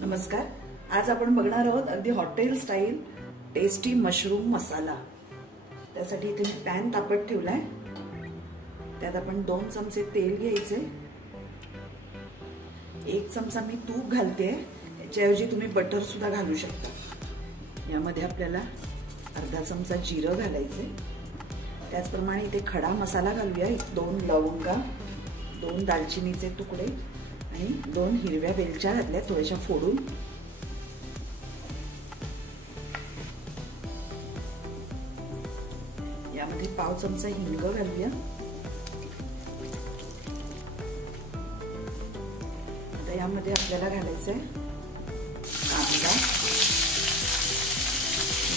नमस्कार. आज आपण बघणार आहोत अगदी हॉटेल स्टाईल टेस्टी मशरूम मसाला. त्यासाठी इथे मी पॅन तापत ठेवलाय. त्यात आपण 2 चमचे तेल घ्यायचे. 1 चमचा मी तूप घालते. याच्याऐवजी तुम्ही बटर सुद्धा घालू शकता. यामध्ये आपल्याला अर्धा चमचा जिरं घालायचे. त्याचप्रमाणे इथे खडा मसाला घालूया. 2 लवंगा, 2 दालचिनीचे तुकडे आणि 2 हिरव्या वेलच्या घातल्या थोड्याशा फोडून. यामध्ये पाव चमचा हिंग घालूया. आता यामध्ये आपल्याला घालायचं आहे कांदा.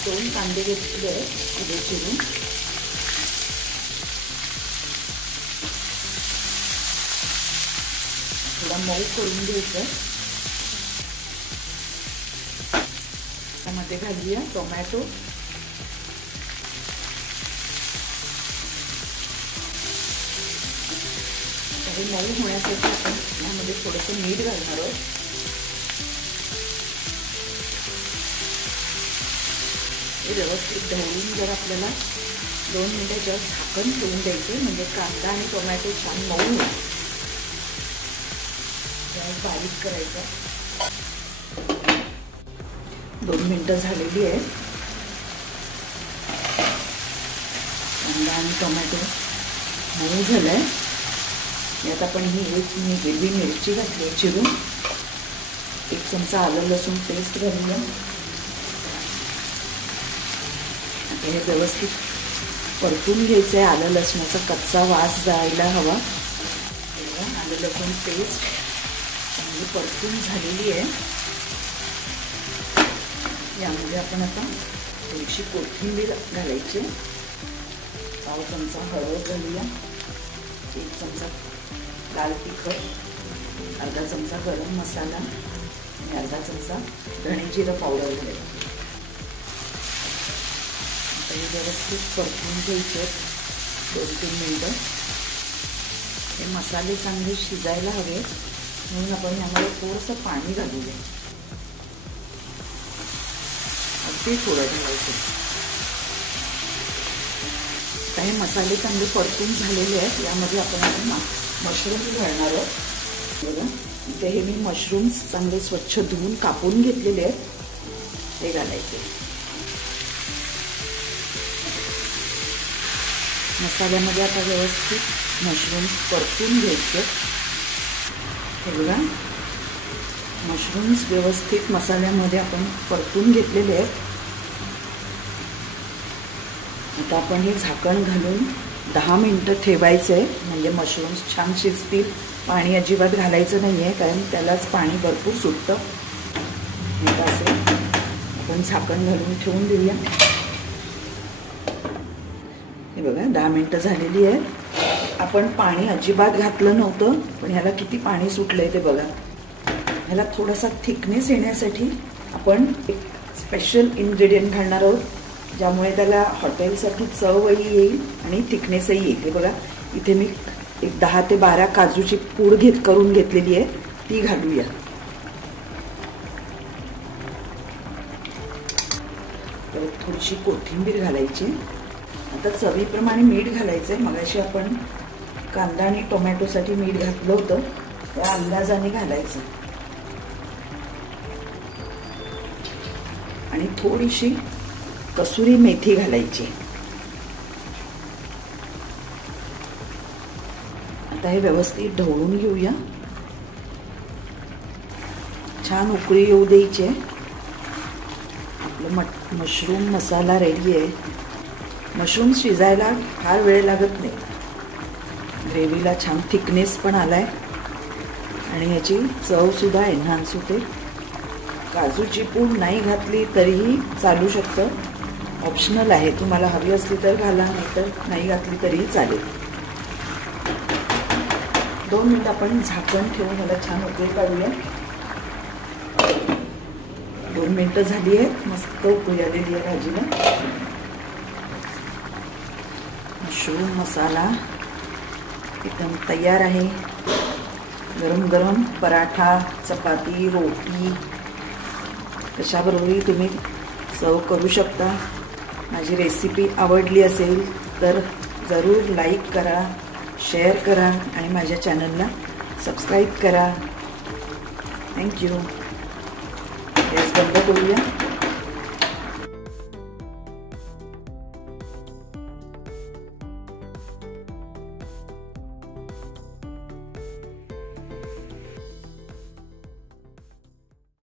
2 कांदे घेतले उभे चिरून. थोडा मऊ करून घ्यायचं. त्यामध्ये घालूया टोमॅटो. हे मऊ होण्यासाठी आपण यामध्ये थोडंसं मीठ घालणार आहोत. हे व्यवस्थित ढवळून जर आपल्याला 2 मिनिटाच्या झाकण ठेवून द्यायचं, म्हणजे कांदा आणि टोमॅटो छान मऊ होईल. बारीक करायचा. 2 मिनिटं झालेली आहे. कांदा आणि टोमॅटो मऊ झालाय. यात आपण ही हिरवी मिरची घातली चिरून. 1 चमचा आलं लसूण पेस्ट घालूया. आता हे व्यवस्थित परतून घ्यायचं आहे. आलं लसणाचा कच्चा वास जायला हवा. आलं लसूण पेस्ट चांगली परतून झालेली आहे. यामध्ये आपण आता थोडीशी कोथिंबीर घालायची. पाव चमचा हळद घालूया. 1 चमचा लाल तिखट, अर्धा चमचा गरम मसाला आणि अर्धा चमचा धणे जिरं पावडर घालायची. आता हे व्यवस्थित परतून घ्यायचे 2-3 मिनिटं. हे मसाले चांगले शिजायला हवे म्हणून आपण यामध्ये थोडंसं पाणी घालूया. अगदी थोडं घालायचं. आता हे मसाले चांगले परतून झालेले आहेत. यामध्ये आपण मशरूम घालणार आहोत. बघा इथे हे मी मशरूम्स चांगले स्वच्छ धुवून कापून घेतलेले आहेत. हे घालायचे. मसाल्यामध्ये आता व्यवस्थित मशरूम्स परतून घ्यायचे. हे बघा मशरूम्स व्यवस्थित मसाल्यामध्ये आपण परतून घेतलेले आहेत. आता आपण हे झाकण घालून 10 मिनिटं ठेवायचं आहे, म्हणजे मशरूम्स छान शिजतील. पाणी अजिबात घालायचं नाही आहे, कारण त्यालाच पाणी भरपूर सुटतं. असे आपण झाकण घालून ठेवून देऊया. हे बघा 10 मिनिटं झालेली आहेत. आपण पाणी अजिबात घातलं नव्हतं, पण ह्याला किती पाणी सुटलंय ते बघा. ह्याला थोडासा थिकनेस येण्यासाठी आपण एक स्पेशल इन्ग्रेडियंट घालणार आहोत, ज्यामुळे त्याला हॉटेलसाठी चवही येईल आणि थिकनेसही येईल. हे बघा इथे मी एक 10 ते 12 काजूची पूड करून घेतलेली आहे, ती घालूया. परत थोडीशी कोथिंबीर घालायची. आता चवीप्रमाणे मीठ घालायचंय. मगाशी आपण कांदा आणि टोमॅटोसाठी मीठ घातलं होतं, त्या अंदाजाने घालायचं. आणि थोडीशी कसुरी मेथी घालायची. आता हे व्यवस्थित ढवळून घेऊया. छान उकळी येऊ द्यायची. आपलं मशरूम मसाला रेडी आहे. मशरूम शिजायला फार वेळ लागत नाही. ग्रेव्हीला छान थिकनेस पण आलाय आणि याची चव सुद्धा एन्हान्स होते. काजूची पूड नाही घातली तरीही चालू शकतं, ऑप्शनल आहे. तुम्हाला हवी असली तर घाला, नाहीतर नाही घातली तरीही चालेल. 2 मिनिट आपण झाकण ठेवून ह्याला छान उकळी काढूया. 2 मिनिटं झाली आहेत. मस्त उकळी आलेली आहे भाजीला. मशरूम मसाला एकदम तयार आहे. गरम गरम पराठा, चपाती, रोटी कशाबरोबरही तुम्ही सर्व करू शकता. माझी रेसिपी आवडली असेल तर जरूर लाईक करा, शेअर करा आणि माझ्या चॅनलला सबस्क्राईब करा. थँक्यू. गॅस बंद करूया.